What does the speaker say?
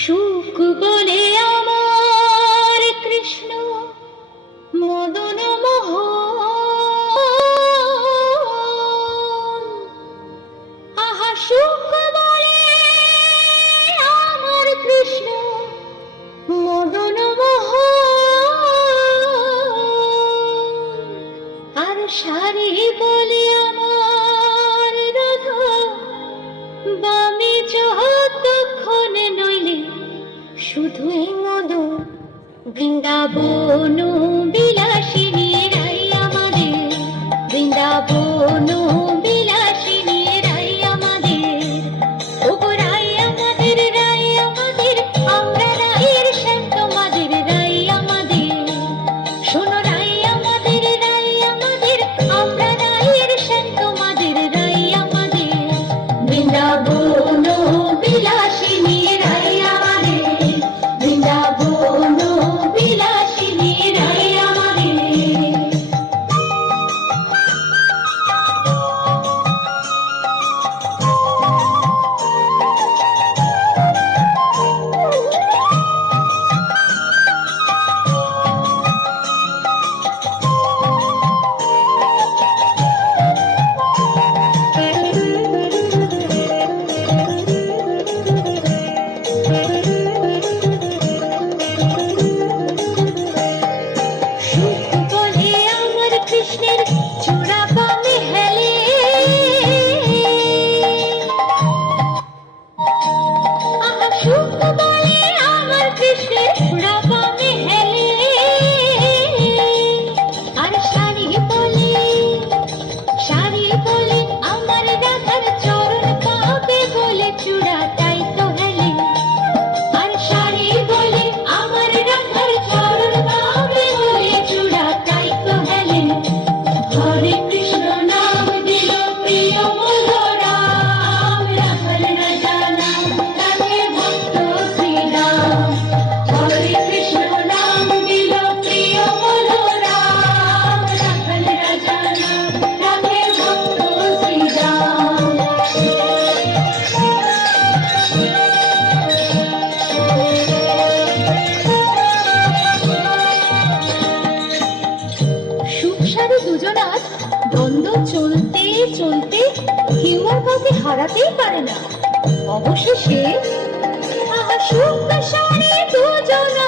সুখ বলে আমার কৃষ্ণ মদন মোহন, আহা সুখ বলে আমার কৃষ্ণ মদন মোহন, আর সারি বলে আমার রাধা বামে যতক্ষণ নইলে শুধুই মদন। বৃন্দাবন বিলাসিনী রাই আমাদের, বৃন্দাবন বিলাসিনী রাই আমাদের, ওগো রাই আমাদের, রাই আমাদের, আমরা রায়ের শান্ত মাদের রাই আমাদের। শোনো রাই আমাদের, রাই আমাদের, আমরা রায়ের শান্ত মাদের রাই আমাদের। বৃন্দাবন বিলাসিনী রাই আমাদের, বৃন্দাবন বিলাসিনী রাই আমাদের। সুখ বলে আমার কৃষ্ণের চূড়া বামে হেলে, আহা সুখ বলে আমার কৃষ্ণের চূড়া বামে হেলে, আর শাড়ি বলে, শাড়ি বলে আমার রাধার চরণ পাবে বলে চূড়া তাই তো হেলে, আর শাড়ি বলে আমার রাধার চরণ পাবে বলে চূড়া তাই তো হেলে। হরে কৃষ্ণ নাম দিল প্রিয় মনোরাম, রাখাল রাজা নাম রাখে ভক্ত শ্রীরাম। হরে কৃষ্ণ নাম দিল প্রিয় মনোরাম, রাখাল রাজা নাম রাখে ভক্ত শ্রীরাম। সুখসারে দুজনার দ্বন্দ্ব চলতে চলতে কেউ আর কাউকে হারাতেই পারে না। অবশেষে আহা সুখসারে দুজনার